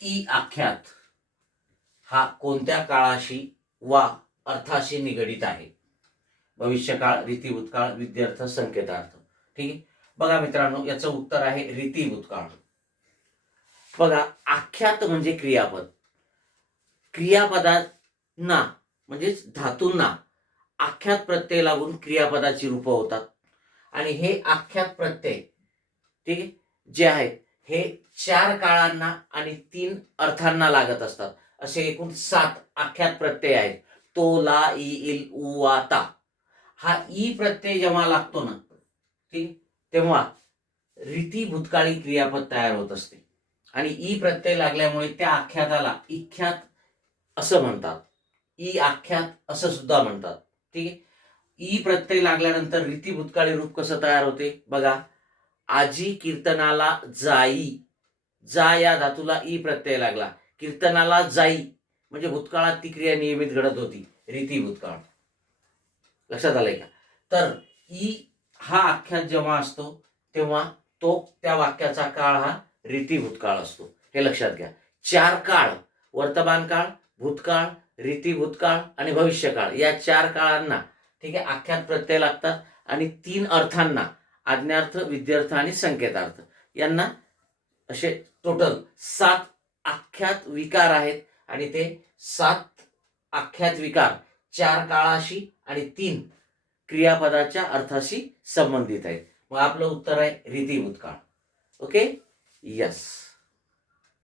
E आख्यात हा कोणत्या काळाशी वा अर्थाशी निगडित आहे? भविष्यकाळ, रीतिभूतकाळ, विद्यार्थ, संकेतार्थ. ठीक आहे. बघा मित्रांनो, याचं उत्तर आहे रीतिभूतकाळ. बघा, आख्यात म्हणजे क्रियापद. क्रियापदांना म्हणजेच धातूंना आख्यात प्रत्यय लागून क्रियापदाची रूपं होतात आणि हे आख्यात प्रत्यय, ठीक आहे, जे आहेत हे 4 काळांना आणि 3 अर्थांना लागत असतात. असे एकूण 7 आख्यात प्रत्यय आहेत. तो, ला, ई, इल, उ, वा, ता. हा ई प्रत्यय जेव्हा लागतो ना, ठीक, तेव्हा रीती भूतकाळी क्रियापद तयार होत असते आणि ई प्रत्यय लागल्यामुळे त्या आख्याताला इख्यात असं म्हणतात. ई आख्यात असं सुद्धा म्हणतात. ठीक आहे. ई प्रत्यय लागल्यानंतर रीती भूतकाळी रूप कसं तयार होते बघा. आजी कीर्तनाला जाई. जा या धातूला ई प्रत्यय लागला. कीर्तनाला जाई म्हणजे भूतकाळात ती क्रिया नियमित घडत होती, रीती भूतकाळ. लक्षात आलंय का? तर ई हा आख्यात जेव्हा असतो तेव्हा तो त्या वाक्याचा काळ हा रीती भूतकाळ असतो. हे लक्षात घ्या. 4 काळ, वर्तमान काळ, भूतकाळ, रीती भूतकाळ आणि भविष्यकाळ, या 4 काळांना, ठीक आहे, आख्यात प्रत्यय लागतात आणि 3 अर्थांना, आज्ञार्थ, विद्यार्थ आणि संकेतार्थ, यांना असे टोटल 7 आख्यात विकार आहेत आणि ते 7 आख्यात विकार 4 काळाशी आणि 3 क्रियापदाच्या अर्थाशी संबंधित आहेत. मग आपलं उत्तर आहे रीती भूतकाळ. Okay, yes.